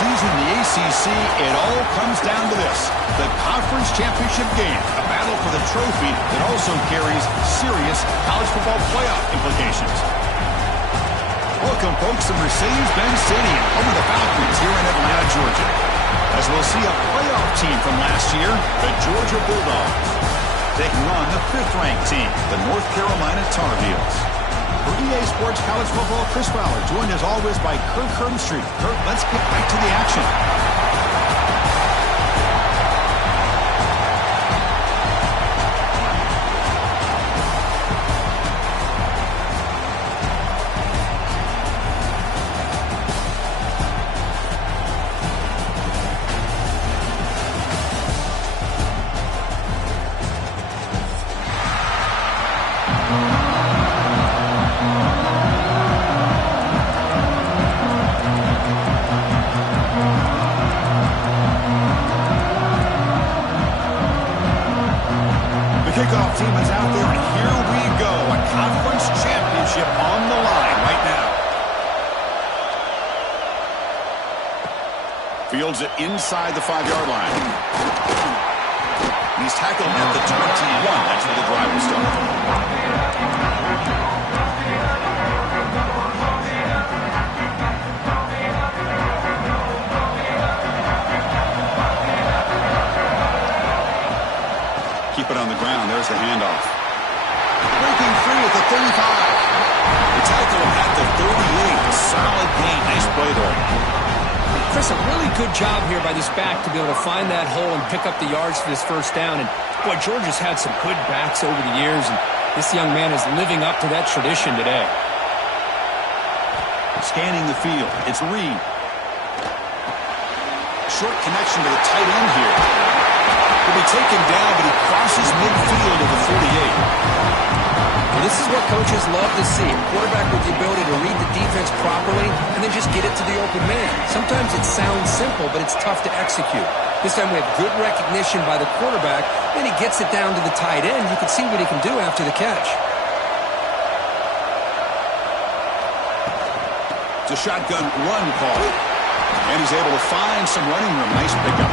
season in the ACC, it all comes down to this: the conference championship game, a battle for the trophy that also carries serious college football playoff implications. Welcome, folks, to Mercedes-Benz Stadium, home of the Falcons here in Atlanta, Georgia, as we'll see a playoff team from last year, the Georgia Bulldogs, taking on the 5th-ranked team, the North Carolina Tar Heels. For EA Sports College Football, Chris Fowler, joined as always by Kirk Hermstreet. Kirk, let's get right to the action. Kickoff team is out there, and here we go. A conference championship on the line right now. Fields it inside the 5-yard line. He's tackled at the 21. That's where the drive will start. Keep it on the ground. There's the handoff. Breaking free at the 35. The tackle at the 38. Solid gain. Nice play there. Chris, a really good job here by this back to be able to find that hole and pick up the yards for this first down. And, boy, Georgia's had some good backs over the years, and this young man is living up to that tradition today. Scanning the field. It's Reed. Short connection to the tight end here. He'll be taken down, but he crosses midfield of the 48. Well, this is what coaches love to see. A quarterback with the ability to read the defense properly and then just get it to the open man. Sometimes it sounds simple, but it's tough to execute. This time we have good recognition by the quarterback, then he gets it down to the tight end. You can see what he can do after the catch. It's a shotgun run call. And he's able to find some running room. Nice pickup.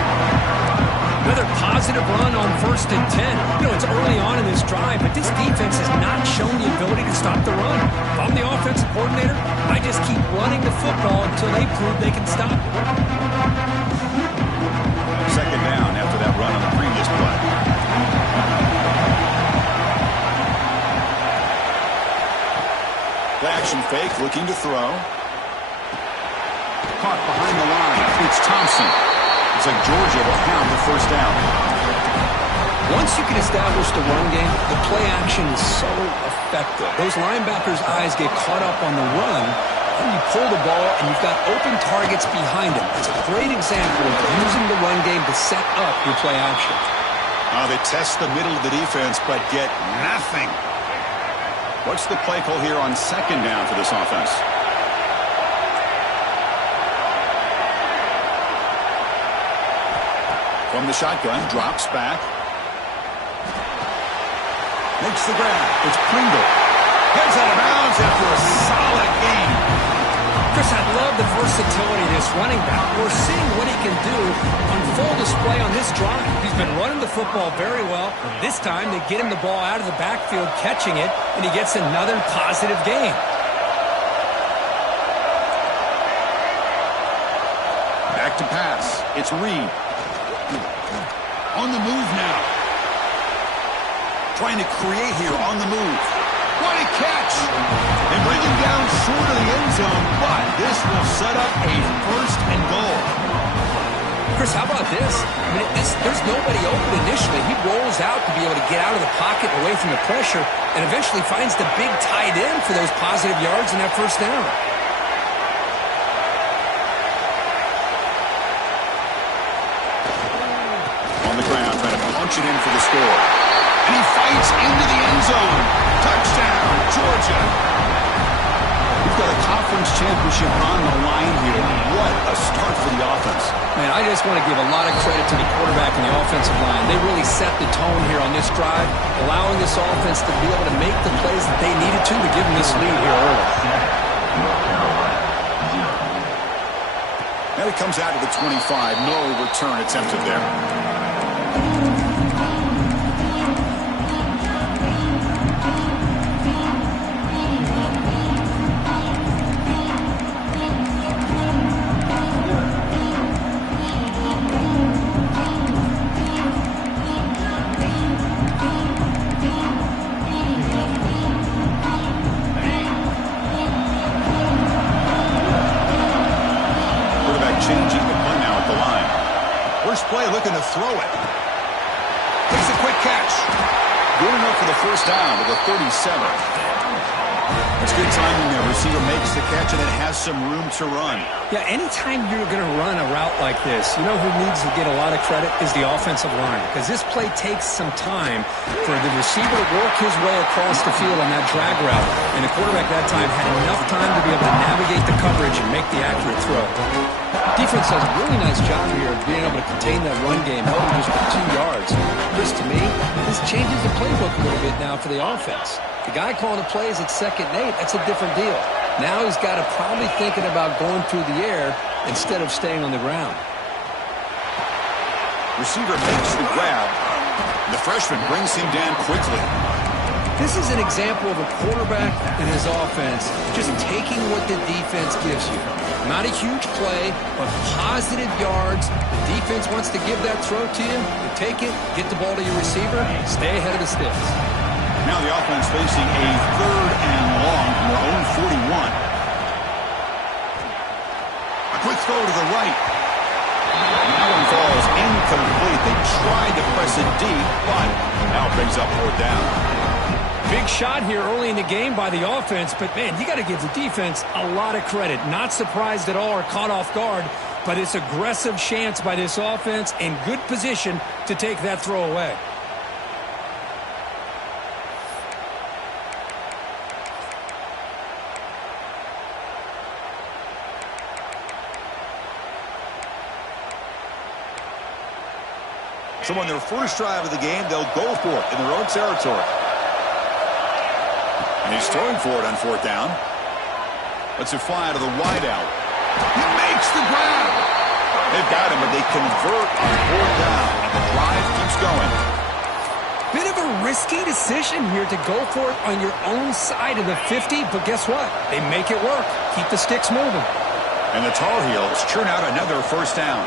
Another positive run on 1st and 10. You know, it's early on in this drive, but this defense has not shown the ability to stop the run. If I'm the offensive coordinator, I just keep running the football until they prove they can stop it. 2nd down after that run on the previous play. Play action fake, looking to throw. Caught behind the line. It's Thompson. It's like Georgia will have the first down. Once you can establish the run game, the play action is so effective. Those linebackers' eyes get caught up on the run, and you pull the ball, and you've got open targets behind them. It's a great example of using the run game to set up your play action. They test the middle of the defense, but get nothing. What's the play call here on 2nd down for this offense? From the shotgun, drops back. Makes the grab. It's Pringle. Heads out of bounds after a solid gain. Chris, I love the versatility of this running back. We're seeing what he can do on full display on this drive. He's been running the football very well. This time, they get him the ball out of the backfield, catching it, and he gets another positive gain. Back to pass. It's Reed. On the move now. Trying to create here on the move. What a catch! They bring him down short of the end zone, but this will set up a 1st and goal. Chris, how about this? I mean, there's nobody open initially. He rolls out to be able to get out of the pocket away from the pressure and eventually finds the big tight end for those positive yards in that 1st down. It in for the score. And he fights into the end zone. Touchdown, Georgia. We've got a conference championship on the line here. What a start for the offense. Man, I just want to give a lot of credit to the quarterback and the offensive line. They really set the tone here on this drive, allowing this offense to be able to make the plays that they needed to give them this lead here early. And it comes out to the 25. No return attempted there. Changing the punt now at the line. First play looking to throw it. Takes a quick catch. Good enough for the first down to the 37. It's good timing there. Receiver makes the catch and it has some room to run. Yeah, anytime you're going to run a route like this, you know who needs to get a lot of credit is the offensive line. Because this play takes some time for the receiver to work his way across the field on that drag route. And the quarterback that time had enough time to be able to navigate the coverage and make the accurate throw. Defense does a really nice job here of being able to contain that run game, held him just for 2 yards. This, to me, this changes the playbook a little bit now for the offense. The guy calling the plays at 2nd and 8, that's a different deal. Now he's got to probably thinking about going through the air instead of staying on the ground. Receiver makes the grab. The freshman brings him down quickly. This is an example of a quarterback and his offense just taking what the defense gives you. Not a huge play, but positive yards. The defense wants to give that throw to you. You take it, get the ball to your receiver, stay ahead of the sticks. Now the offense facing a 3rd and long from their own 41. A quick throw to the right. That one falls incomplete. They tried to press it deep, but now it brings up 4th down. Big shot here early in the game by the offense, but, man, you got to give the defense a lot of credit. Not surprised at all or caught off guard, but it's aggressive chance by this offense in good position to take that throw away. So on their first drive of the game, they'll go for it in their own territory. And he's throwing for it on 4th down. Lets it fly to the wideout. He makes the grab. They've got him, but they convert on 4th down. And the drive keeps going. Bit of a risky decision here to go for it on your own side of the 50, but guess what? They make it work. Keep the sticks moving. And the Tar Heels churn out another 1st down.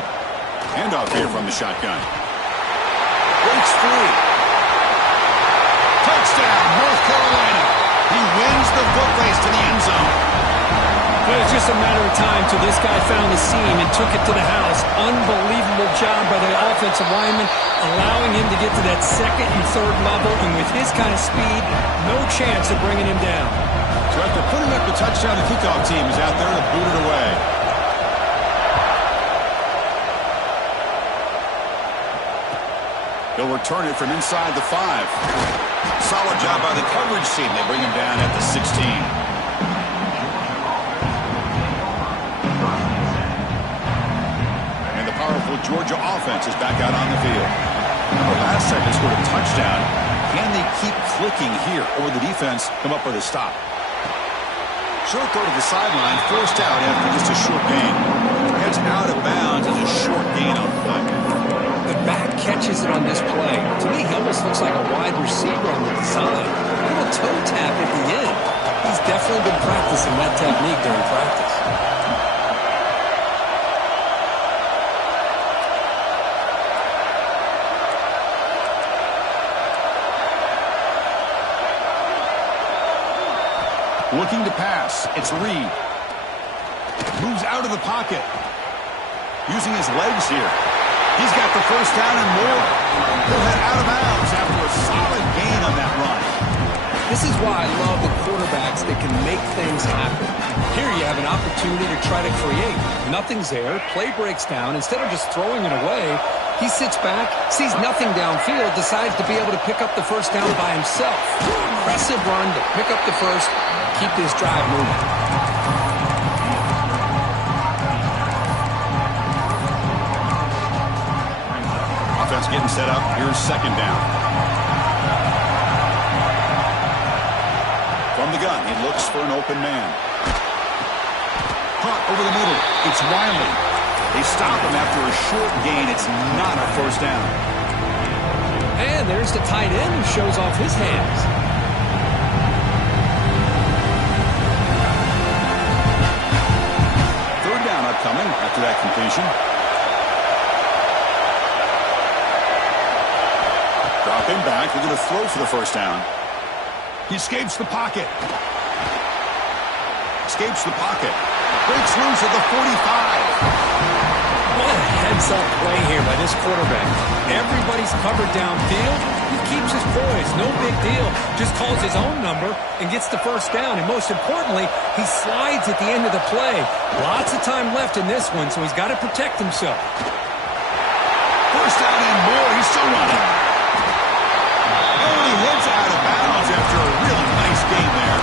Handoff here from the shotgun. Breaks free. Touchdown, North Carolina. He wins the foot race to the end zone. But it's just a matter of time till this guy found the seam and took it to the house. Unbelievable job by the offensive lineman, allowing him to get to that 2nd and 3rd level. And with his kind of speed, no chance of bringing him down. So after putting up the touchdown, the kickoff team is out there to boot it away. He'll return it from inside the 5. Solid job by the coverage team. They bring him down at the 16. And the powerful Georgia offense is back out on the field. The last second scored a touchdown. Can they keep clicking here, or will the defense come up with a stop? Short throw to the sideline, forced out after just a short gain. Heads out of bounds as a short gain on play. The back catches it on this play. To me, he almost looks like a wide receiver on the design. A little toe tap at the end. He's definitely been practicing that technique during practice. Looking to pass. It's Reed. Moves out of the pocket. Using his legs here. He's got the first down and more. He'll head out of bounds after a solid gain on that run. This is why I love the quarterbacks that can make things happen. Here you have an opportunity to try to create. Nothing's there. Play breaks down. Instead of just throwing it away, he sits back, sees nothing downfield, decides to be able to pick up the first down by himself. Impressive run to pick up the first, keep this drive moving. Getting set up. Here's 2nd down. From the gun, he looks for an open man. Caught over the middle. It's Wiley. They stop him after a short gain. It's not a first down. And there's the tight end who shows off his hands. Third down upcoming after that completion. Dropping back, they're going to throw for the first down. He escapes the pocket. Escapes the pocket. Breaks loose at the 45. What a heads-up play here by this quarterback. Everybody's covered downfield. He keeps his poise. No big deal. Just calls his own number and gets the first down. And most importantly, he slides at the end of the play. Lots of time left in this one, so he's got to protect himself. First down and more. He's still running. Oh, he heads out of bounds after a really nice gain there.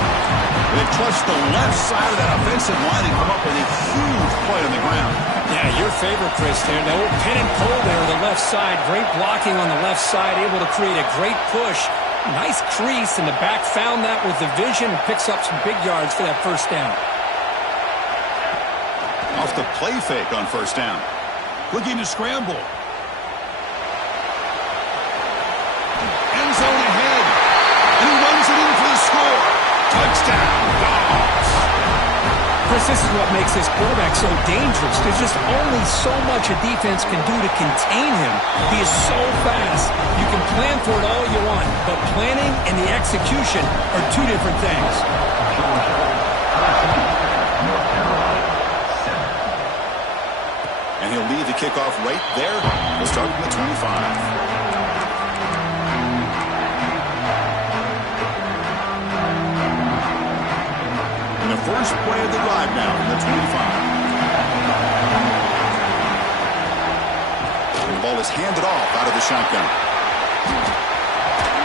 They trust the left side of that offensive line and come up with a huge play on the ground. Yeah, your favorite, Chris, there. The old pin and pull there on the left side. Great blocking on the left side, able to create a great push. Nice crease, and the back found that with the vision and picks up some big yards for that first down. Off the play fake on first down. Looking to scramble. End zone ahead. And he runs it in for the score. Touchdown, Dogs. Chris, this is what makes this quarterback so dangerous. There's just only so much a defense can do to contain him. He is so fast. You can plan for it all you want, but planning and the execution are two different things. And he'll lead the kickoff right there. We'll start from the 25. The first play of the drive now from the 25. The ball is handed off out of the shotgun.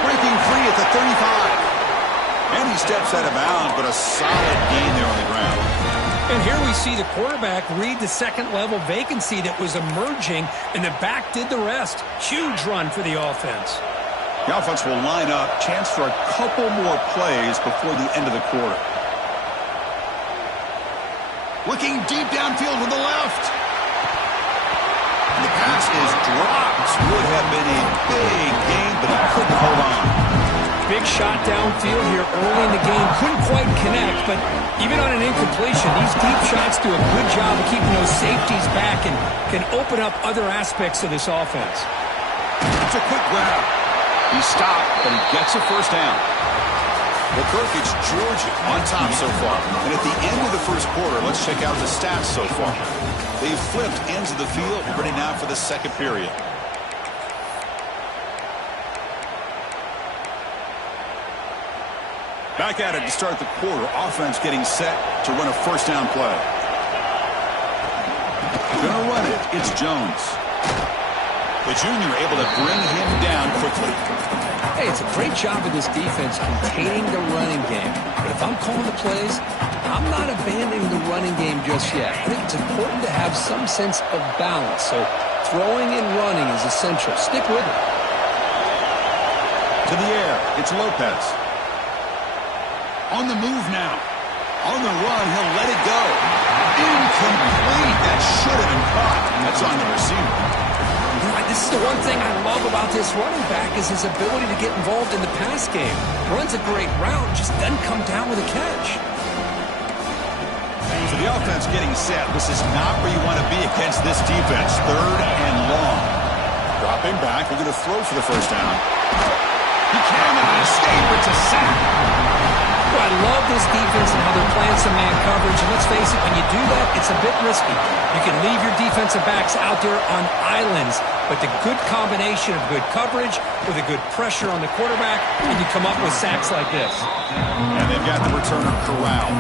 Breaking free at the 35. And he steps out of bounds, but a solid gain there on the ground. And here we see the quarterback read the second-level vacancy that was emerging, and the back did the rest. Huge run for the offense. The offense will line up. Chance for a couple more plays before the end of the quarter. Looking deep downfield to the left. The pass is dropped. Would have been a big gain, but he couldn't hold on. Big shot downfield here early in the game. Couldn't quite connect, but even on an incompletion, these deep shots do a good job of keeping those safeties back and can open up other aspects of this offense. It's a quick grab. He stopped, but he gets a first down. Kirk, it's Georgia on top so far. And at the end of the first quarter, let's check out the stats so far. They've flipped ends of the field, ready now for the second period. Back at it to start the quarter. Offense getting set to run a first down play. Gonna run it. It's Jones. The junior able to bring him down quickly. Hey, it's a great job of this defense containing the running game. But if I'm calling the plays, I'm not abandoning the running game just yet. I think it's important to have some sense of balance. So throwing and running is essential. Stick with it. To the air. It's Lopez. On the move now. On the run, he'll let it go. Incomplete. That should have been caught. That's on the receiver. This is the one thing I love about this running back is his ability to get involved in the pass game. Runs a great route, just doesn't come down with a catch. So the offense getting set. This is not where you want to be against this defense. Third and long. Dropping back. We're going to throw for the first down. He cannot escape. It's a sack. Well, I love this defense and how they're playing some man coverage. And let's face it, when you do that, it's a bit risky. You can leave your defensive backs out there on islands, but the good combination of good coverage with a good pressure on the quarterback, and you come up with sacks like this. And they've got the returner corralled.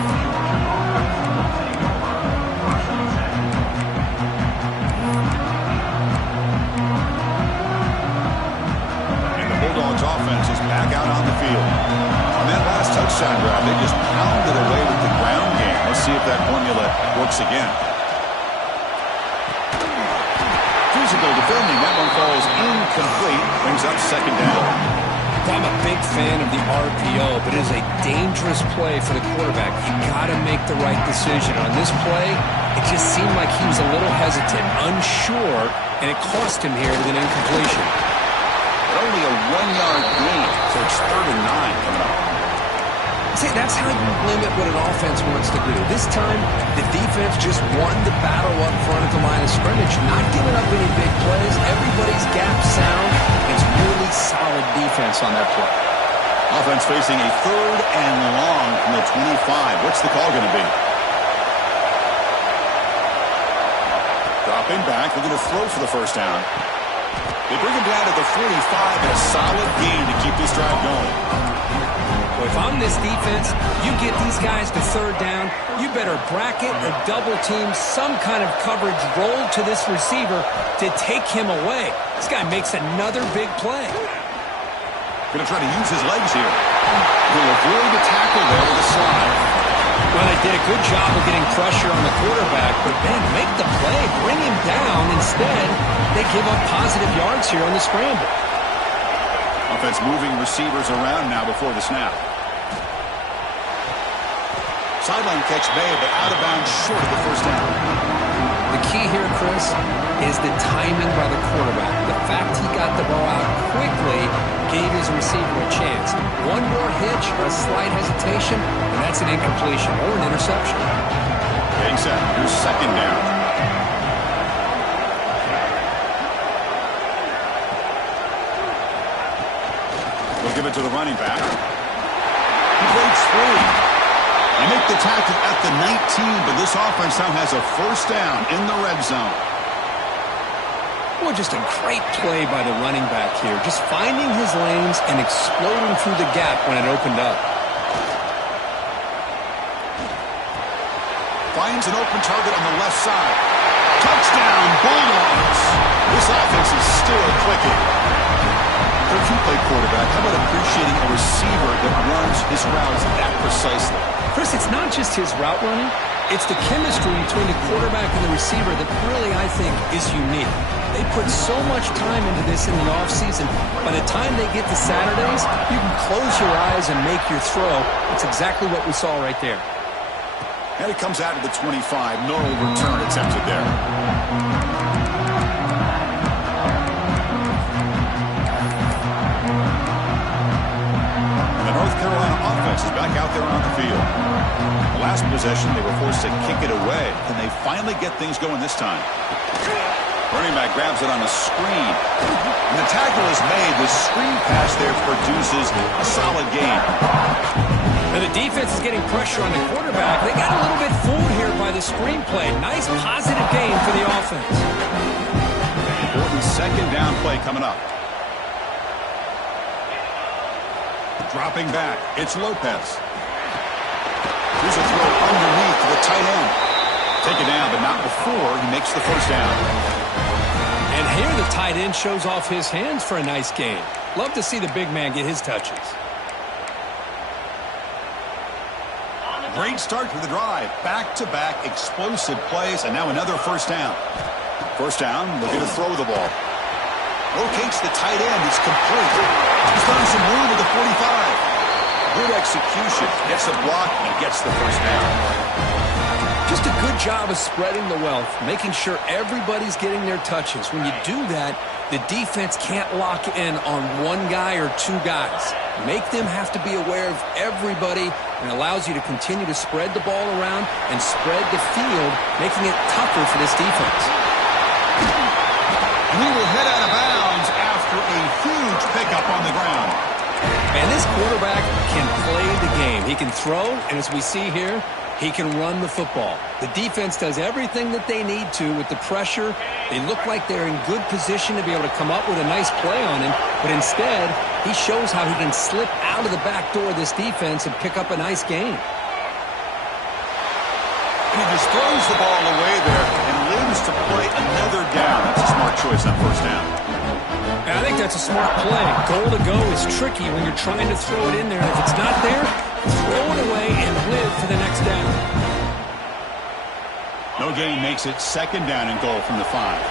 And the Bulldogs offense is back out on the field. On that last touchdown drive, they just pounded away with the ground game. Let's see if that formula works again. Physical defending. That one falls incomplete. Brings up second down. I'm a big fan of the RPO, but it is a dangerous play for the quarterback. You got to make the right decision. On this play, it just seemed like he was a little hesitant, unsure, and it cost him here with an incompletion. But only a 1-yard gain, so it's 3rd and 9 coming up. See, that's how you limit what an offense wants to do. This time, the defense just won the battle up front at the line of scrimmage, not giving up any big plays. Everybody's gap sound. It's really solid defense on that play. Offense facing a 3rd and long from the 25. What's the call going to be? Dropping back, they're going to throw for the first down. They bring him down to the 45 and a solid gain to keep this drive going. Well, if I'm this defense, you get these guys to 3rd down, you better bracket or double team some kind of coverage roll to this receiver to take him away. This guy makes another big play. Going to try to use his legs here. He'll avoid the tackle there with a slide. Well, they did a good job of getting pressure on the quarterback, but then make the play, bring him down. Instead, they give up positive yards here on the scramble. Offense moving receivers around now before the snap. Sideline catch made, but out of bounds short of the first down. The key here, Chris, is the timing by the quarterback. The fact he got the ball out quickly gave his receiver a chance. One more hitch or a slight hesitation, and that's an incompletion or an interception. Getting set. Here's 2nd down. We'll give it to the running back. He breaks free. They make the tackle at the 19, but this offense now has a first down in the red zone. Well, just a great play by the running back here. Just finding his lanes and exploding through the gap when it opened up. Finds an open target on the left side. Touchdown, Bulldogs. This offense is still clicking. If you play quarterback, how about appreciating a receiver that runs his routes that precisely? Chris, it's not just his route running. It's the chemistry between the quarterback and the receiver that really, I think, is unique. They put so much time into this in the offseason. By the time they get to Saturdays, you can close your eyes and make your throw. It's exactly what we saw right there. And it comes out of the 25. No return attempted there. The North Carolina offense is back out there on the field. The last possession, they were forced to kick it away. Can they finally get things going this time? Running back grabs it on a screen. And the tackle is made. The screen pass there produces a solid gain. Now the defense is getting pressure on the quarterback. They got a little bit fooled here by the screenplay. Nice positive gain for the offense. Important 2nd down play coming up. Dropping back, it's Lopez. Here's a throw underneath to the tight end. Take it down, but not before he makes the first down. And here the tight end shows off his hands for a nice gain. Love to see the big man get his touches. Great start to the drive. Back-to-back explosive plays, and now another first down. First down, looking to throw the ball. Rotates the tight end. It's complete. He's throwing some room at the 45. Good execution. Gets a block and gets the first down. Just a good job of spreading the wealth, making sure everybody's getting their touches. When you do that, the defense can't lock in on one guy or two guys. Make them have to be aware of everybody, and allows you to continue to spread the ball around and spread the field, making it tougher for this defense. And he will head out of bounds after a huge pickup on the ground. And this quarterback can play the game. He can throw, and as we see here, he can run the football. The defense does everything that they need to with the pressure. They look like they're in good position to be able to come up with a nice play on him, but instead, he shows how he can slip out of the back door of this defense and pick up a nice gain. And he just throws the ball away there and lives to play another down. That's a smart choice on first down. And I think that's a smart play. Goal to go is tricky when you're trying to throw it in there. If it's not there, throw it away and live for the next down. No gain makes it 2nd down and goal from the 5.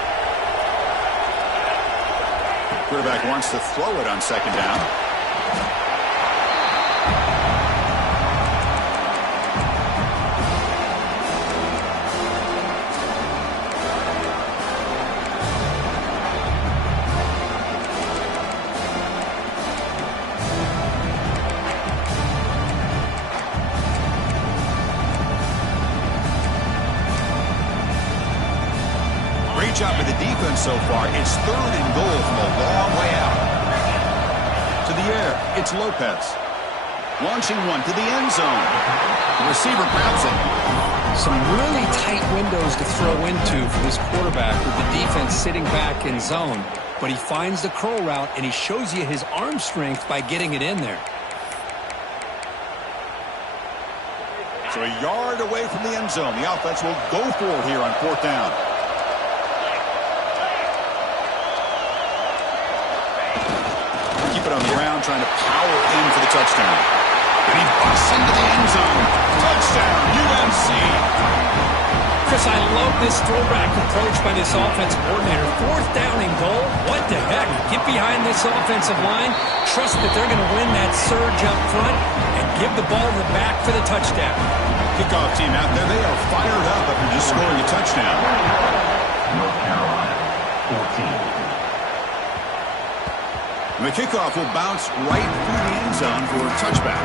Quarterback wants to throw it on 2nd down. job by the defense so far. It's 3rd and goal from a long way out. To the air, it's Lopez. Launching one to the end zone. The receiver grabs it. Some really tight windows to throw into for this quarterback with the defense sitting back in zone. But he finds the curl route, and he shows you his arm strength by getting it in there. So a yard away from the end zone. The offense will go for it here on 4th down. Keep it on the ground, trying to power in for the touchdown. And he busts into the end zone. Touchdown, UMC. Chris, I love this throwback approach by this offensive coordinator. 4th down and goal. What the heck? Get behind this offensive line. Trust that they're going to win that surge up front and give the ball to the back for the touchdown. Kickoff team out there. They are fired up after just scoring a touchdown. North Carolina, 14. The kickoff will bounce right through the end zone for a touchback.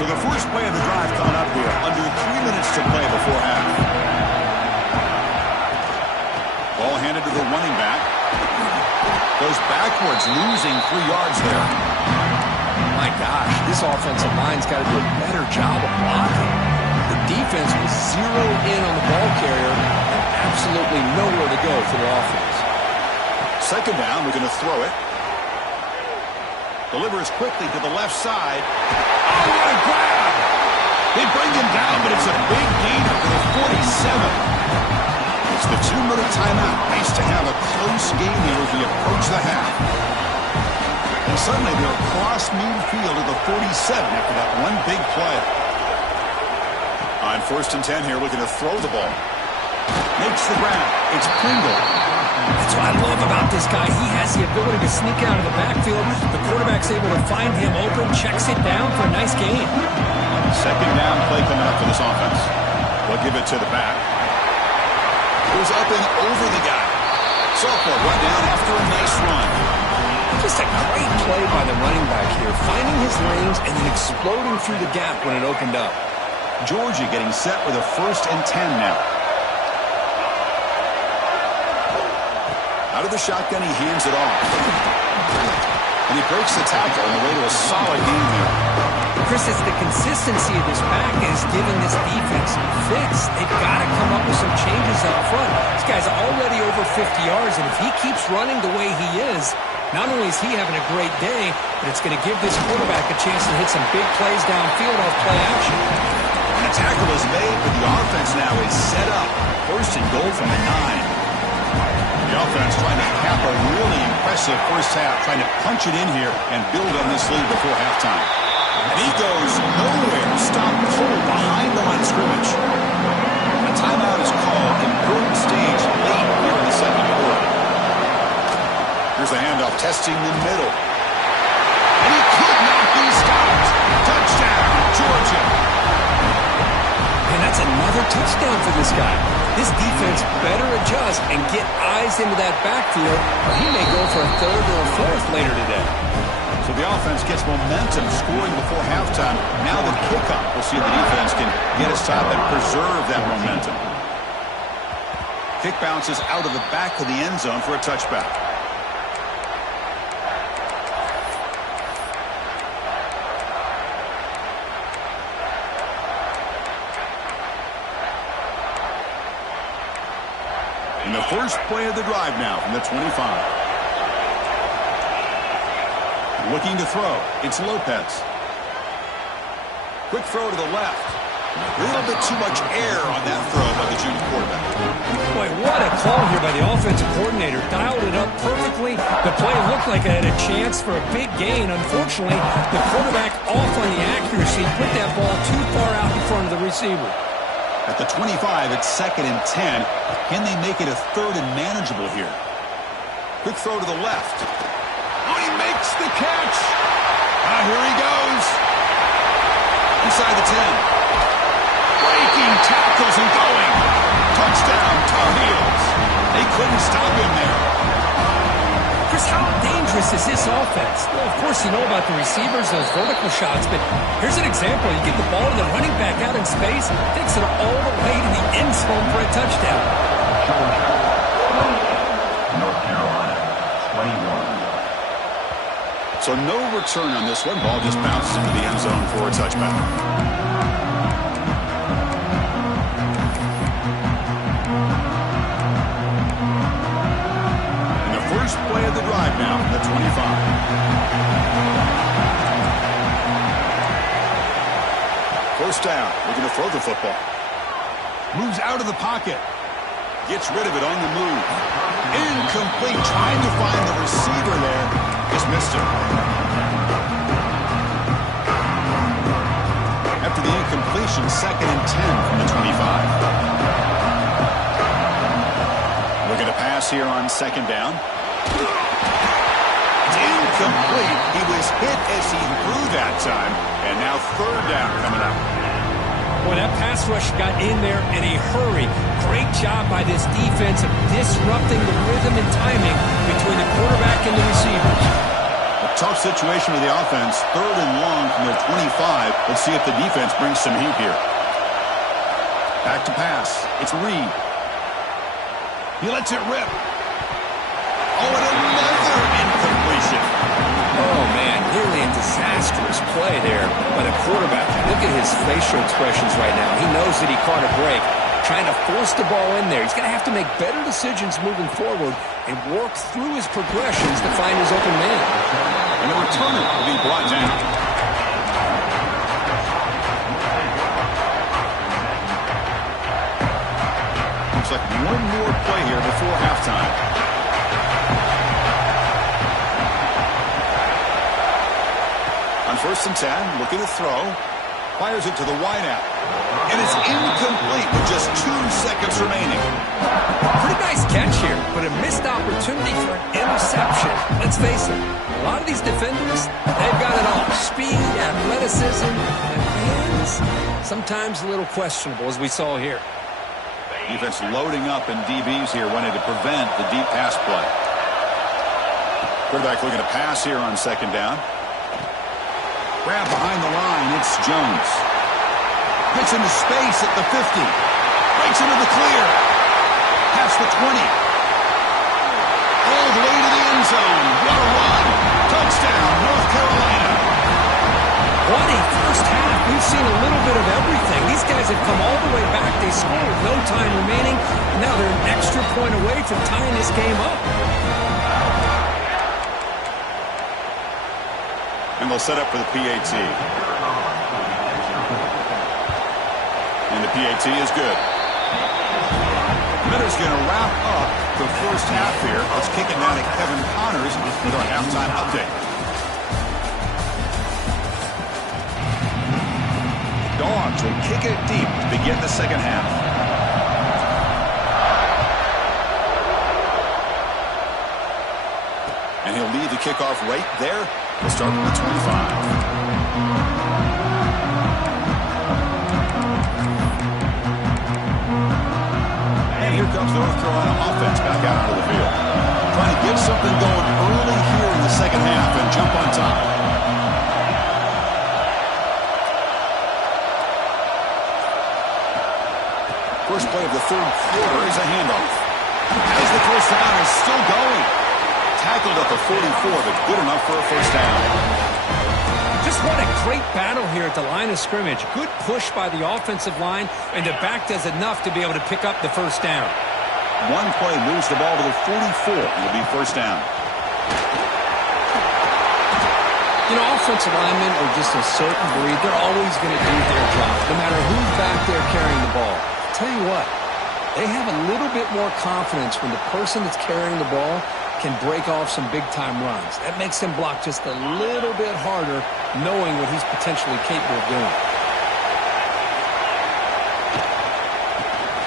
So the first play of the drive coming up here. Under 3 minutes to play before half. Ball handed to the running back. Goes backwards, losing 3 yards there. My gosh, this offensive line's got to do a better job of blocking. The defense was zeroed in on the ball carrier and absolutely nowhere to go for the offense. 2nd down, we're going to throw it. Delivers quickly to the left side. Oh, what a grab! They bring him down, but it's a big gain for the 47. It's the 2-minute timeout. Nice to have a close game here as we approach the half. And suddenly they're across midfield to the 47 after that one big play. On 1st and 10 here, looking to throw the ball. Makes the grab. It's Pringle. That's what I love about this guy. He has the ability to sneak out of the backfield. The quarterback's able to find him open, checks it down for a nice gain. 2nd down play coming up for this offense. They'll give it to the back. Goes up and over the guy. Sophomore run down after a nice run. Just a great play by the running back here, finding his lanes and then exploding through the gap when it opened up. Georgia getting set with a 1st and 10 now. Out of the shotgun, he hands it off. And he breaks the tackle on the way to a solid game here. Chris, it's the consistency of this back that has given this defense fits. They've got to come up with some changes up front. This guy's already over 50 yards, and if he keeps running the way he is, not only is he having a great day, but it's going to give this quarterback a chance to hit some big plays downfield off play action. And the tackle is made, but the offense now is set up. 1st and goal from the 9. The offense trying to cap a really impressive first half, trying to punch it in here and build on this lead before halftime. And he goes nowhere. Stop cold behind the line of scrimmage. A timeout is called. Important stage late here in the 2nd quarter. Here's the handoff, testing the middle. And he could not be stopped. Touchdown, Georgia. And that's another touchdown for this guy. This defense better adjust and get eyes into that backfield, or he may go for a 3rd or a 4th later today. So the offense gets momentum, scoring before halftime. Now the kickoff. We'll see if the defense can get a stop and preserve that momentum. Kick bounces out of the back of the end zone for a touchback. And the first play of the drive now from the 25. Looking to throw. It's Lopez. Quick throw to the left. A little bit too much air on that throw by the junior quarterback. Boy, what a call here by the offensive coordinator. Dialed it up perfectly. The play looked like it had a chance for a big gain. Unfortunately, the quarterback off on the accuracy, put that ball too far out in front of the receiver. At the 25, it's 2nd and 10. Can they make it a 3rd and manageable here? Quick throw to the left. Oh, he makes the catch. Here he goes. Inside the 10. Breaking tackles and going. Touchdown, Tar Heels. They couldn't stop him there. Just how dangerous is this offense? Well, of course, you know about the receivers, those vertical shots, but here's an example. You get the ball to the running back out in space, takes it all the way to the end zone for a touchdown. North Carolina, 21. So no return on this one. Ball just bounces into the end zone for a touchback. And the first play of the drive now from the 25. First down. Looking to throw the football. Moves out of the pocket. Gets rid of it on the move. Incomplete. Trying to find the receiver there. Just missed him. After the incompletion, 2nd and 10 from the 25. Looking to pass here on 2nd down. It's incomplete. He was hit as he threw that time. And now 3rd down coming up. Boy, that pass rush got in there in a hurry. Great job by this defense of disrupting the rhythm and timing between the quarterback and the receivers. A tough situation with the offense. 3rd and long from their 25. Let's see if the defense brings some heat here. Back to pass. It's Reed. He lets it rip. Oh, and another incompletion. Oh, man, nearly a disastrous play there by the quarterback. Look at his facial expressions right now. He knows that he caught a break, trying to force the ball in there. He's going to have to make better decisions moving forward and work through his progressions to find his open man. And the returner will be brought down. Looks like one more play here before halftime. On 1st and 10, looking to throw. Fires it to the wideout. And it's incomplete with just 2 seconds remaining. Pretty nice catch here, but a missed opportunity for an interception. Let's face it, a lot of these defenders, they've got it all. Speed, athleticism, and hands. Sometimes a little questionable, as we saw here. Defense loading up, and DBs here wanting to prevent the deep pass play. Quarterback looking to pass here on 2nd down. Grab behind the line. It's Jones. Gets into space at the 50. Breaks into the clear. Past the 20. All the way to the end zone. What a run. Touchdown, North Carolina. What a first half. We've seen a little bit of everything. These guys have come all the way back. They scored with no time remaining. Now they're an extra point away from tying this game up. And they'll set up for the PAT. And the PAT is good. Miller's going to wrap up the first half here. Let's kick it now to Kevin Connors with our halftime update. Dogs will kick it deep to begin the 2nd half. And he'll lead the kickoff right there. We'll start from the 25. And here comes North Carolina offense back out onto the field. Trying to get something going early here in the 2nd half and jump on top. First play of the 3rd quarter is a handoff. As the first down is still going. Tackled at the 44, but good enough for a first down. Just what a great battle here at the line of scrimmage. Good push by the offensive line, and the back does enough to be able to pick up the first down. One play moves the ball to the 44. It'll be first down. You know, offensive linemen are just a certain breed. They're always going to do their job, no matter who's back there carrying the ball. I'll tell you what, they have a little bit more confidence when the person that's carrying the ball can break off some big-time runs. That makes him block just a little bit harder, knowing what he's potentially capable of doing.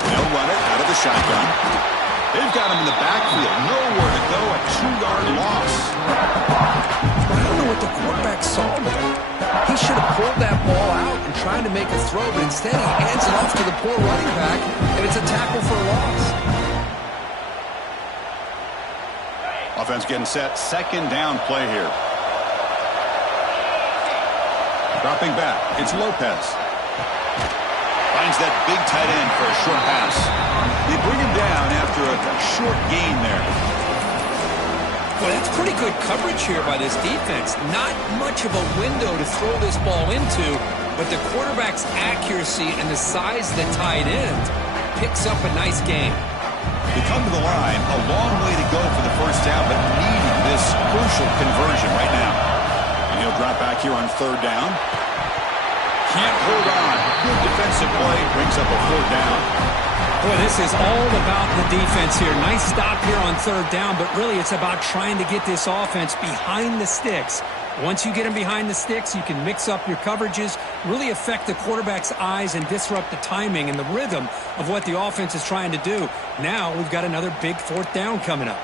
They'll run it out of the shotgun. They've got him in the backfield. Nowhere to go. A 2-yard loss. I don't know what the quarterback saw there. He should have pulled that ball out and tried to make a throw, but instead he hands it off to the poor running back, and it's a tackle for a loss. Offense getting set. Second down play here. Dropping back. It's Lopez. Finds that big tight end for a short pass. They bring him down after a short gain there. Well, that's pretty good coverage here by this defense. Not much of a window to throw this ball into, but the quarterback's accuracy and the size of the tight end picks up a nice gain. They come to the line, a long way to go for the first down, but needing this crucial conversion right now. And he'll drop back here on third down. Can't hold on. Good defensive play, brings up a fourth down. Boy, this is all about the defense here. Nice stop here on third down, but really it's about trying to get this offense behind the sticks. Once you get them behind the sticks, you can mix up your coverages, really affect the quarterback's eyes and disrupt the timing and the rhythm of what the offense is trying to do. Now we've got another big fourth down coming up.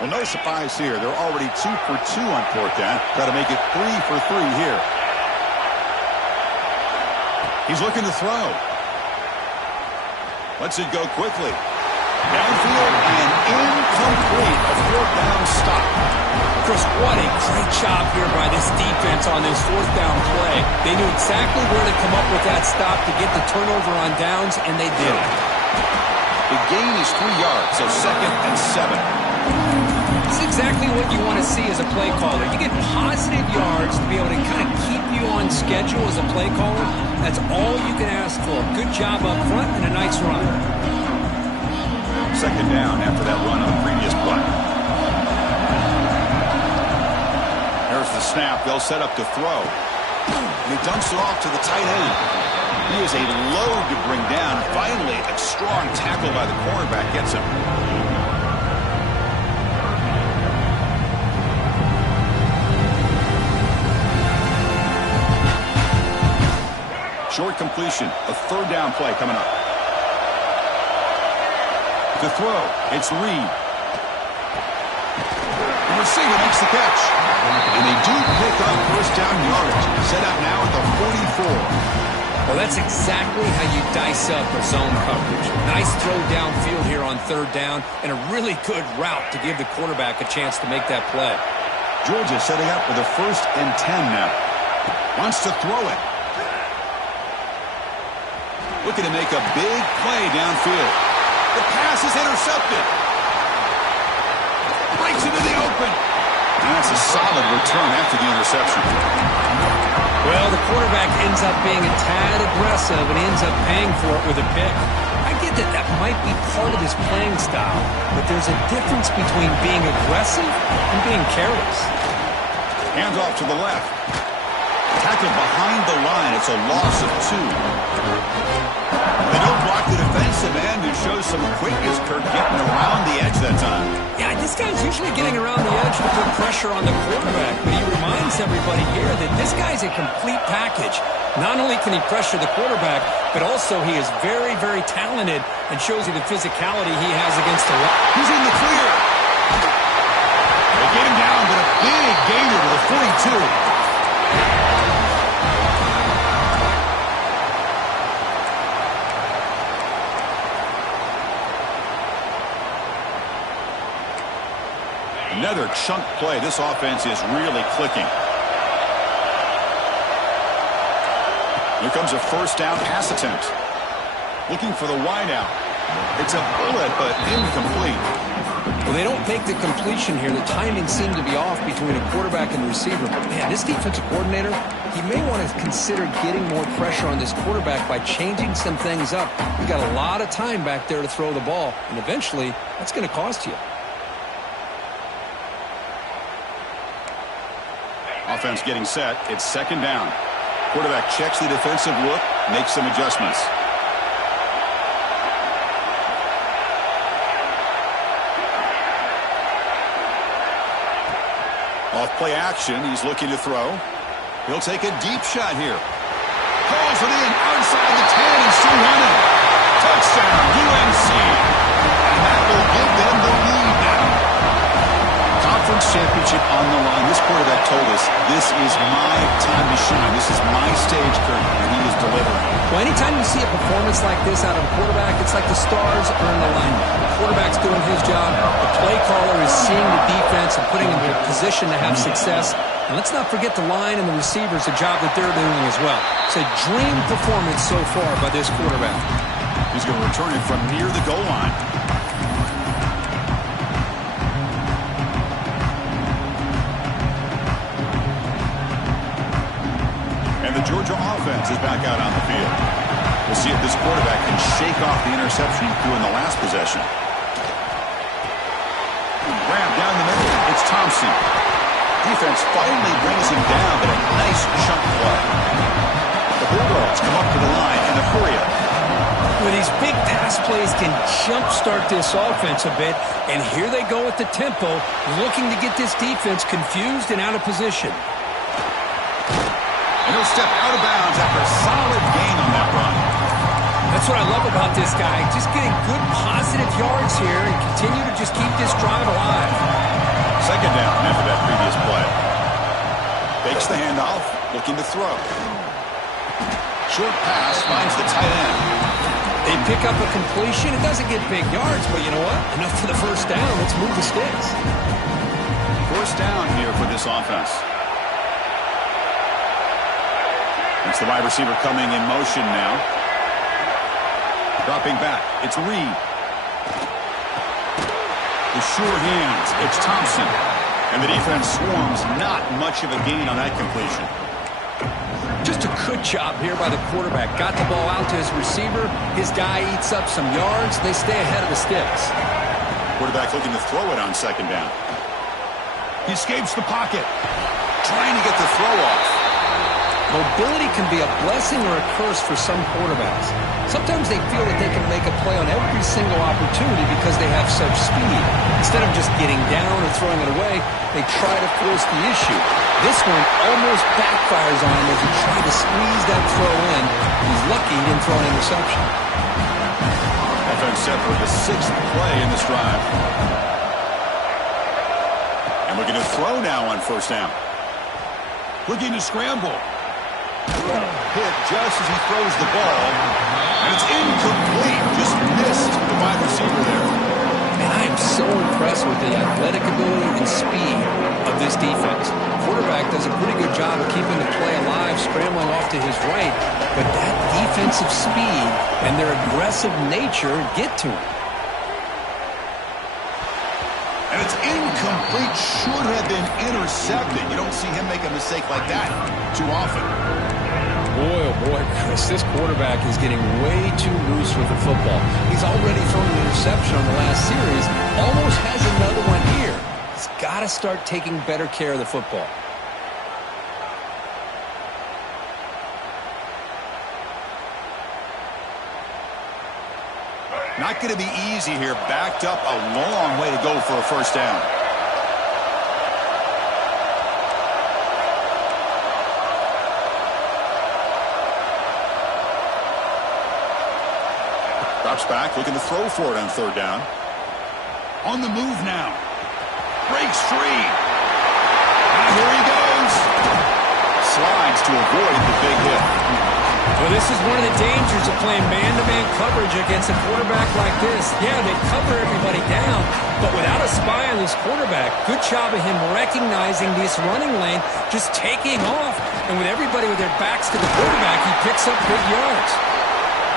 Well, no surprise here. They're already 2 for 2 on fourth down. Got to make it 3 for 3 here. He's looking to throw. Lets it go quickly. Downfield and incomplete. A fourth down stop. Chris, what a great job here by this defense on this fourth down play. They knew exactly where to come up with that stop to get the turnover on downs, and they did it. The gain is 3 yards, so 2nd and 7. This is exactly what you want to see as a play caller. You get positive yards to be able to kind of keep you on schedule as a play caller. That's all you can ask for. Good job up front and a nice run. Second down after that run on the previous play. There's the snap. They'll set up to throw. And he dumps it off to the tight end. He is a load to bring down. Finally, a strong tackle by the cornerback gets him. Short completion. A third down play coming up. To throw, it's Reed. The receiver makes the catch. And they do pick up first down yardage. Set up now at the 44. Well, that's exactly how you dice up a zone coverage. Nice throw downfield here on third down, and a really good route to give the quarterback a chance to make that play. Georgia setting up with a 1st and 10 now. Wants to throw it. Looking to make a big play downfield. The pass is intercepted. Breaks into the open. And that's a solid return after the interception. Well, the quarterback ends up being a tad aggressive and ends up paying for it with a pick. I get that that might be part of his playing style, but there's a difference between being aggressive and being careless. Hands off to the left. Tackled behind the line. It's a loss of 2. They don't block the defensive end and show some quickness. Kirk getting around the edge that time. Yeah, this guy's usually getting around the edge to put pressure on the quarterback, but he reminds everybody here that this guy's a complete package. Not only can he pressure the quarterback, but also he is very, very talented and shows you the physicality he has against the run. He's in the clear. They get him down, but a big gainer to the 42. Another chunk play. This offense is really clicking. Here comes a first down pass attempt. Looking for the wideout. It's a bullet, but incomplete. Well, they don't make the completion here. The timing seemed to be off between a quarterback and the receiver. But, man, this defensive coordinator, he may want to consider getting more pressure on this quarterback by changing some things up. You've got a lot of time back there to throw the ball, and eventually that's going to cost you. Offense getting set. It's second down. Quarterback checks the defensive look, makes some adjustments. Off play action, he's looking to throw. He'll take a deep shot here. Calls it in outside the 10 and still running. Touchdown, UNC. And that will give them the lead now. Conference championship on the line. This quarterback told us, this is my time to shine. This is my stage, Kirk, and he is delivering. Well, anytime you see a performance like this out of a quarterback, it's like the stars are in alignment. The quarterback's doing his job. The play caller is seeing the defense and putting him in a position to have success. And let's not forget the line and the receivers, the job that they're doing as well. It's a dream performance so far by this quarterback. He's going to return it from near the goal line. And the Georgia offense is back out on the field. We'll see if this quarterback can shake off the interception he threw in the last possession. Grab down the middle. It's Thompson. Defense finally brings him down, but a nice chunk play. The Bulldogs come up to the line in a hurry up. Well, these big pass plays can jumpstart this offense a bit, and here they go at the tempo, looking to get this defense confused and out of position. And he'll step out of bounds after a solid gain on that run. That's what I love about this guy. Just getting good positive yards here and continue to just keep this drive alive. Second down after that previous play. Fakes the handoff, looking to throw. Short pass finds the tight end. They pick up a completion. It doesn't get big yards, but you know what? Enough for the first down. Let's move the sticks. First down here for this offense. It's the wide receiver coming in motion now. Dropping back. It's Reed. The sure hands. It's Thompson. And the defense swarms. Not much of a gain on that completion. Just a good job here by the quarterback. Got the ball out to his receiver. His guy eats up some yards. They stay ahead of the sticks. Quarterback looking to throw it on second down. He escapes the pocket. Trying to get the throw off. Mobility can be a blessing or a curse for some quarterbacks. Sometimes they feel that they can make a play on every single opportunity because they have such speed. Instead of just getting down or throwing it away, they try to force the issue. This one almost backfires on him as he tried to squeeze that throw in. He's lucky he didn't throw an interception. Offense set for the sixth play in this drive. And looking to throw now on first down. Looking to scramble. Hit just as he throws the ball. And it's incomplete. Just missed the wide receiver there. And I am so impressed with the athletic ability and speed of this defense. Quarterback does a pretty good job of keeping the play alive, scrambling off to his right. But that defensive speed and their aggressive nature get to him. And it's incomplete. Should have been intercepted. You don't see him make a mistake like that too often. Boy, oh boy, Chris, this quarterback is getting way too loose with the football. He's already thrown an interception on the last series. Almost has another one here. He's got to start taking better care of the football. Not going to be easy here. Backed up a long way to go for a first down. Drops back, looking to throw for it on third down. On the move now. Breaks free. And here he goes. Slides to avoid the big hit. Well, this is one of the dangers of playing man-to-man coverage against a quarterback like this. Yeah, they cover everybody down, but without a spy on this quarterback, good job of him recognizing this running lane, just taking off, and with everybody with their backs to the quarterback, he picks up big yards.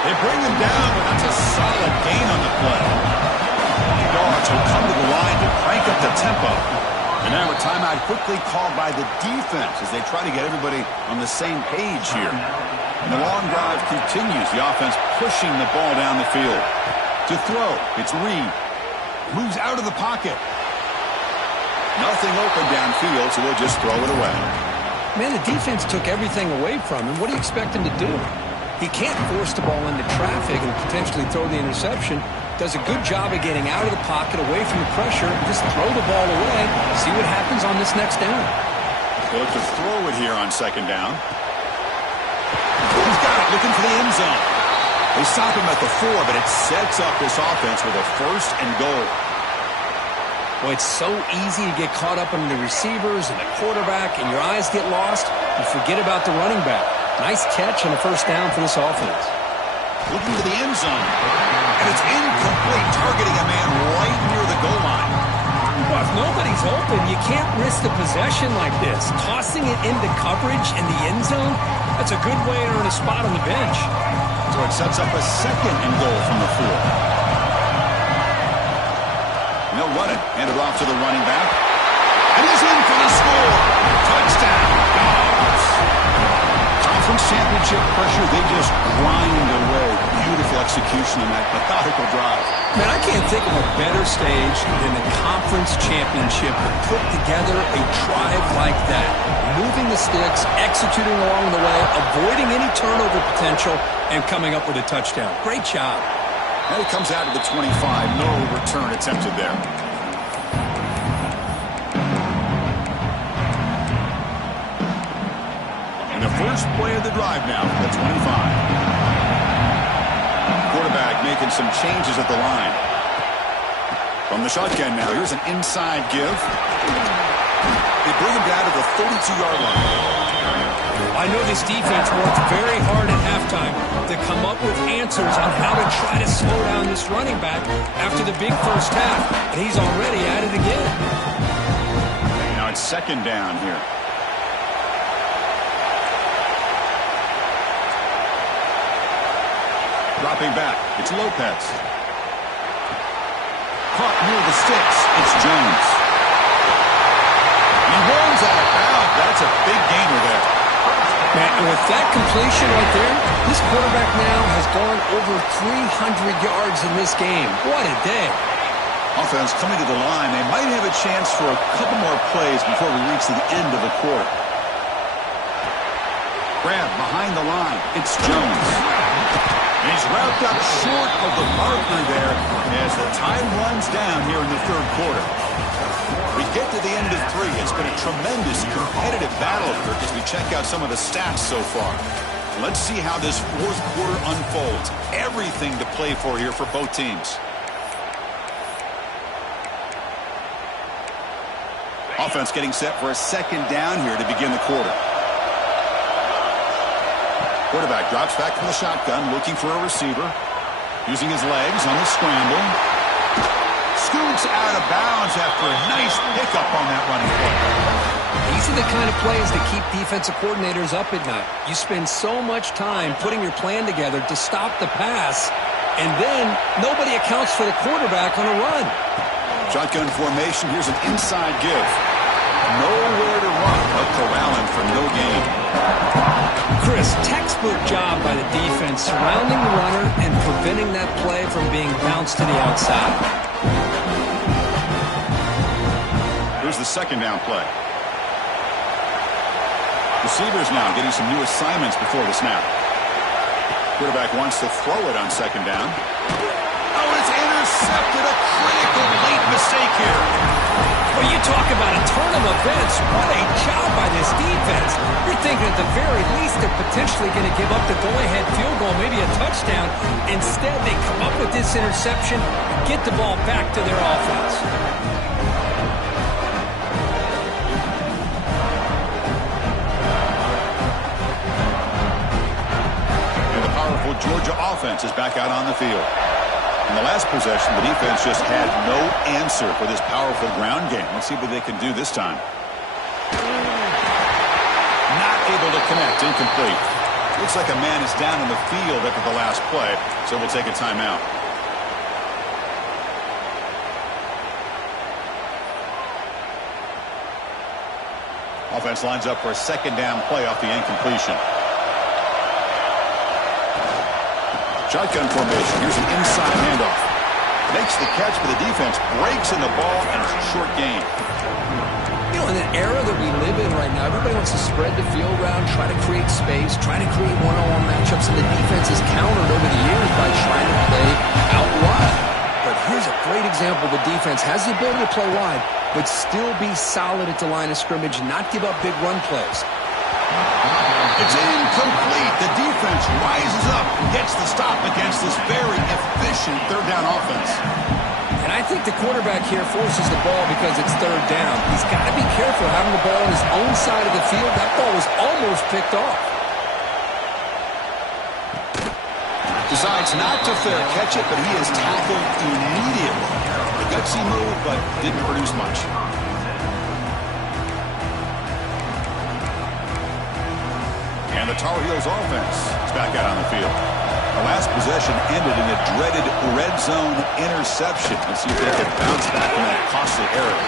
They bring him down, but that's a solid gain on the play. Dogs will come to the line to crank up the tempo. And now a timeout quickly called by the defense as they try to get everybody on the same page here. And the long drive continues. The offense pushing the ball down the field. To throw, it's Reed. Moves out of the pocket. Nothing open downfield, so they'll just throw it away. Man, the defense took everything away from him. What do you expect him to do? He can't force the ball into traffic and potentially throw the interception. Does a good job of getting out of the pocket, away from the pressure, just throw the ball away, see what happens on this next down. They'll look to throw it here on second down. He's got it, looking for the end zone. They stop him at the 4, but it sets up this offense with a first and goal. Boy, it's so easy to get caught up in the receivers and the quarterback, and your eyes get lost. You forget about the running back. Nice catch and a first down for this offense. Looking to the end zone. And it's incomplete, targeting a man can't risk the possession like this. Tossing it into coverage in the end zone, that's a good way to earn a spot on the bench. So it sets up a 2nd and goal from the 4. They'll run it. Hand it off to the running back. And he's in for the score. Touchdown, Dogs. Conference championship pressure, they just grind away. Beautiful execution on that methodical drive. Man, I can't think of a better stage than the conference championship to put together a drive like that. Moving the sticks, executing along the way, avoiding any turnover potential, and coming up with a touchdown. Great job. And it comes out to the 25. No return attempted there. And the first play of the drive now, the 25. Quarterback making some changes at the line. From the shotgun now, here's an inside give. They bring him down to the 32-yard line. I know this defense worked very hard at halftime to come up with answers on how to try to slow down this running back after the big first half, and he's already at it again. Now it's 2nd down here. Dropping back, it's Lopez. Caught near the sticks, it's Jones. He rolls out of bounds. That's a big gainer there. Man, and with that completion right there, this quarterback now has gone over 300 yards in this game. What a day. Offense coming to the line. They might have a chance for a couple more plays before we reach the end of the quarter. Grab behind the line, it's Jones. And he's wrapped up short of the marker there as the time runs down here in the 3rd quarter. We get to the end of 3. It's been a tremendous competitive battle as we check out some of the stats so far. Let's see how this 4th quarter unfolds. Everything to play for here for both teams. Offense getting set for a 2nd down here to begin the quarter. Quarterback drops back from the shotgun, looking for a receiver. Using his legs on the scramble. Scoots out of bounds after a nice pickup on that running play. These are the kind of plays that keep defensive coordinators up at night. You spend so much time putting your plan together to stop the pass, and then nobody accounts for the quarterback on a run. Shotgun formation. Here's an inside give. Nowhere to run, but corralling for no gain. Chris, textbook job by the defense surrounding the runner and preventing that play from being bounced to the outside. Here's the 2nd down play. Receivers now getting some new assignments before the snap. Quarterback wants to throw it on 2nd down. Oh, it's intercepted. A critical late mistake here. Well, you talk about a turn of events. What a job by this defense. You're thinking at the very least they're potentially going to give up the go-ahead field goal, maybe a touchdown. Instead, they come up with this interception, get the ball back to their offense. And the powerful Georgia offense is back out on the field. In the last possession, the defense just had no answer for this powerful ground game. Let's see what they can do this time. Not able to connect, incomplete. Looks like a man is down in the field after the last play, so we'll take a timeout. Offense lines up for a 2nd down play off the incompletion. Shotgun formation. Here's an inside handoff. Makes the catch, but the defense breaks in the ball and it's a short gain. You know, in an era that we live in right now, everybody wants to spread the field around, try to create space, try to create one-on-one matchups, and the defense has countered over the years by trying to play out wide. But here's a great example. The defense has the ability to play wide, but still be solid at the line of scrimmage and not give up big run plays. It's incomplete. The defense rises up and gets the stop against this very efficient 3rd down offense. And I think the quarterback here forces the ball because it's 3rd down. He's got to be careful having the ball on his own side of the field. That ball was almost picked off. Decides not to fair catch it, but he is tackled immediately. A gutsy move, but didn't produce much. And the Tar Heels offense is back out on the field. The last possession ended in a dreaded red zone interception. Let's see if they can bounce back from that costly error.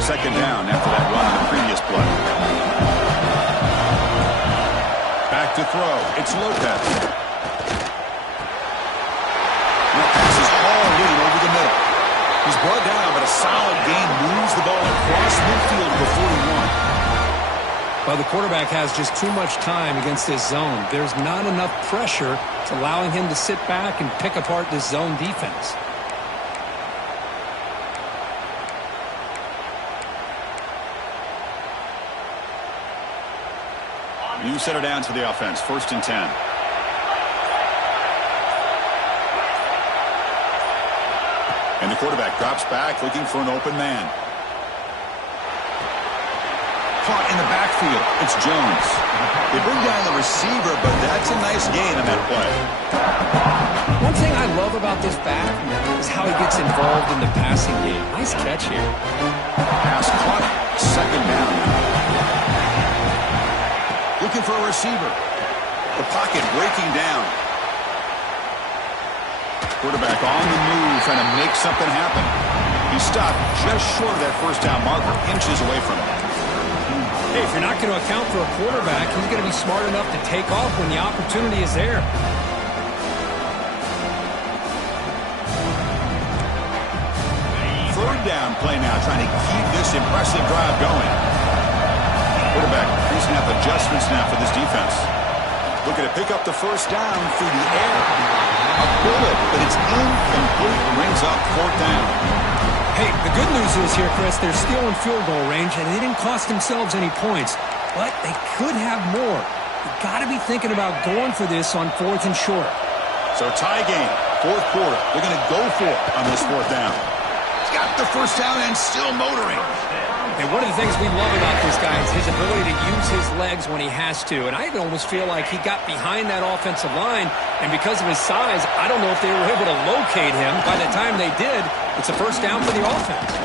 Second down after that run on the previous play. Back to throw. It's Lopez. And the pass is hauled in over the middle. He's brought down, but a solid gain moves the ball across midfield to 41. Well, the quarterback has just too much time against this zone. There's not enough pressure to allowing him to sit back and pick apart this zone defense. New setter down to the offense. 1st and 10. And the quarterback drops back looking for an open man. Caught in the backfield. It's Jones. They bring down the receiver, but that's a nice gain on that play. One thing I love about this back is how he gets involved in the passing game. Nice catch here. Pass caught. Second down. Looking for a receiver. The pocket breaking down. Quarterback on the move, trying to make something happen. He stopped just short of that first down marker, inches away from it. Hey, if you're not going to account for a quarterback, he's going to be smart enough to take off when the opportunity is there. Third down play now, trying to keep this impressive drive going. Quarterback increasing up adjustments now for this defense. Looking to pick up the first down through the air. A bullet, but it's incomplete. Rings up 4th down. Hey, the good news is here, Chris, they're still in field goal range, and they didn't cost themselves any points. But they could have more. You've got to be thinking about going for this on 4th and short. So tie game, 4th quarter. They're going to go for it on this 4th down. He's got the first down and still motoring. And one of the things we love about this guy is his ability to use his legs when he has to. And I almost feel like he got behind that offensive line, and because of his size, I don't know if they were able to locate him. By the time they did, it's a first down for the offense.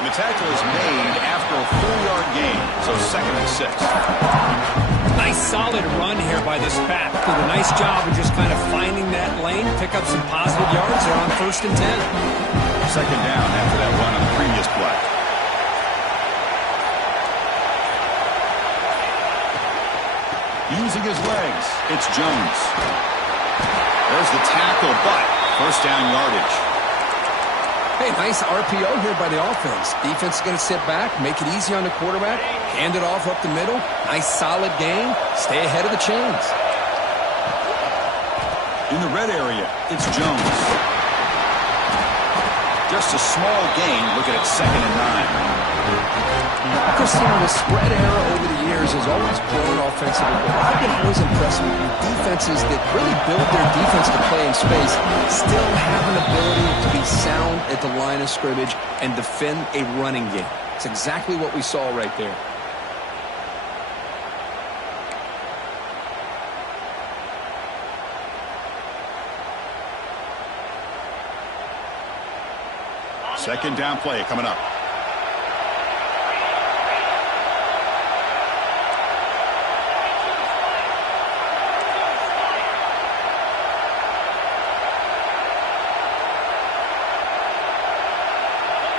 And the tackle is made after a 4-yard gain, so 2nd and 6. Nice solid run here by this back. Did a nice job of just kind of finding that lane, pick up some positive yards. They're on 1st and 10. Second down after that run on the previous play. Using his legs, it's Jones. There's the tackle, but first down yardage. Hey, nice RPO here by the offense. Defense is going to sit back, make it easy on the quarterback, hand it off up the middle. Nice solid gain. Stay ahead of the chains. In the red area, it's Jones. Just a small gain. Look at it, 2nd and 9. Christina, the spread era over the years has always grown offensively, but I've been always impressed with defenses that really build their defense to play in space, still have an ability to be sound at the line of scrimmage and defend a running game. It's exactly what we saw right there. Second down play coming up.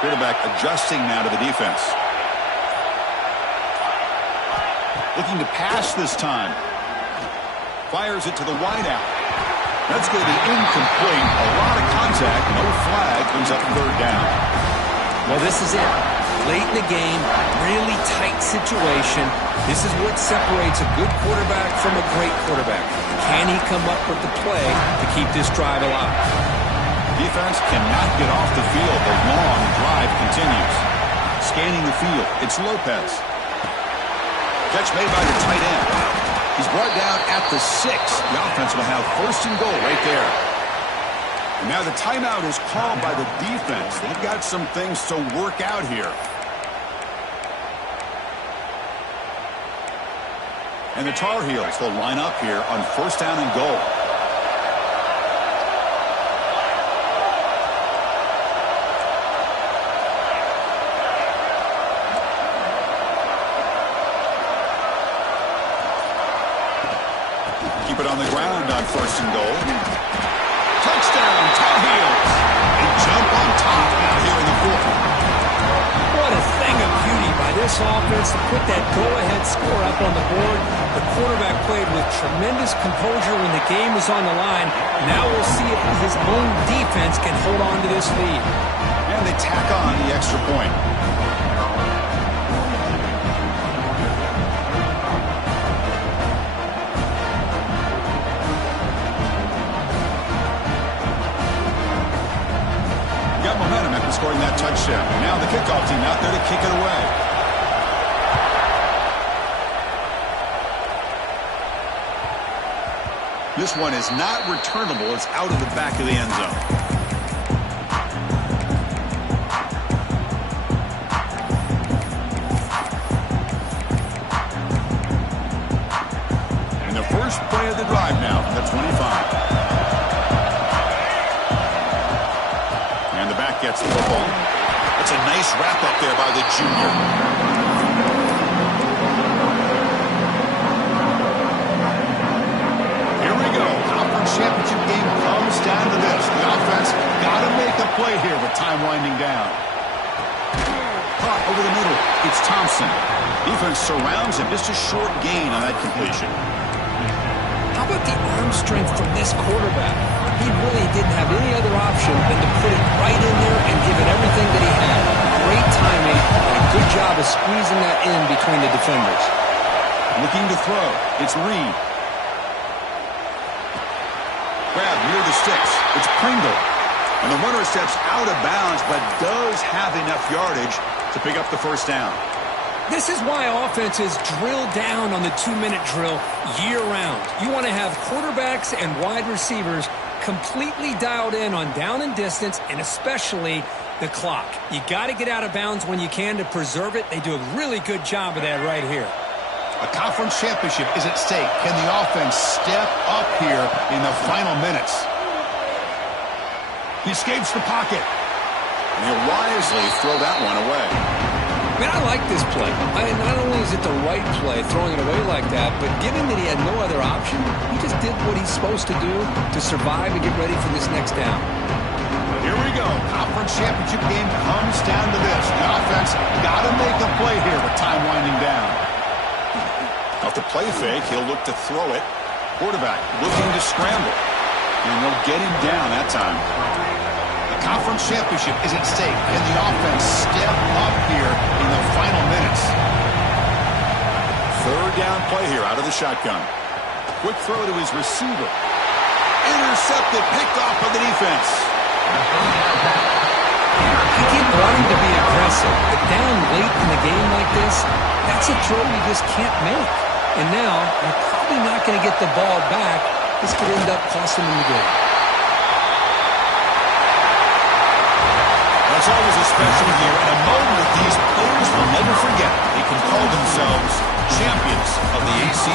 Quarterback adjusting now to the defense. Looking to pass this time. Fires it to the wideout. That's going to be incomplete. A lot of contact. No flag. Brings up 3rd down. Well, this is it. Late in the game, really tight situation. This is what separates a good quarterback from a great quarterback. Can he come up with the play to keep this drive alive? Defense cannot get off the field. The long drive continues. Scanning the field. It's Lopez. Catch made by the tight end. He's brought down at the 6. The offense will have 1st and goal right there. And now the timeout is called by the defense. They've got some things to work out here. And the Tar Heels will line up here on 1st down and goal. keep it on the ground on 1st and goal. Touchdown, Tar Heels. They jump on top now here in the 4th. What a thing of beauty by this offense to put that go-ahead score up on the board. The quarterback played with tremendous composure when the game was on the line. Now we'll see if his own defense can hold on to this lead. And they tack on the extra point. Got momentum after scoring that touchdown. Now the kickoff team out there to kick it away. This one is not returnable. It's out of the back of the end zone. And the first play of the drive now from the 25. Gets the football. It's a nice wrap up there by the junior. Here we go. Conference championship game comes down to this. The offense got to make a play here with time winding down. Caught over the middle. It's Thompson. Defense surrounds him. Just a short gain on that completion. How about the arm strength from this quarterback? He really didn't have any other option than to put it right in there and give it everything that he had. Great timing and a good job of squeezing that in between the defenders. Looking to throw. It's Reed. Grab near the sticks. It's Pringle. And the runner steps out of bounds but does have enough yardage to pick up the first down. This is why offenses drill down on the 2-minute drill year-round. You want to have quarterbacks and wide receivers completely dialed in on down and distance, and especially the clock. You got to get out of bounds when you can to preserve it. They do a really good job of that right here. A conference championship is at stake. Can the offense step up here in the final minutes? He escapes the pocket. And he'll wisely throw that one away. Man, I like this play. Not only is it the right play, throwing it away like that, but given that he had no other option, he just did what he's supposed to do to survive and get ready for this next down. Here we go. Conference championship game comes down to this. The offense got to make a play here with time winding down. Off the play fake, he'll look to throw it. Quarterback looking to scramble. And they'll get him down that time. Conference championship is at stake. Can the offense step up here in the final minutes? Third down play here out of the shotgun. Quick throw to his receiver. Intercepted, picked off by the defense. I keep wanting to be aggressive, but down late in the game like this, that's a throw you just can't make. And now, you're probably not going to get the ball back. This could end up costing him the game. It's always a special year and a moment that these players will never forget. They can call themselves champions of the ACC.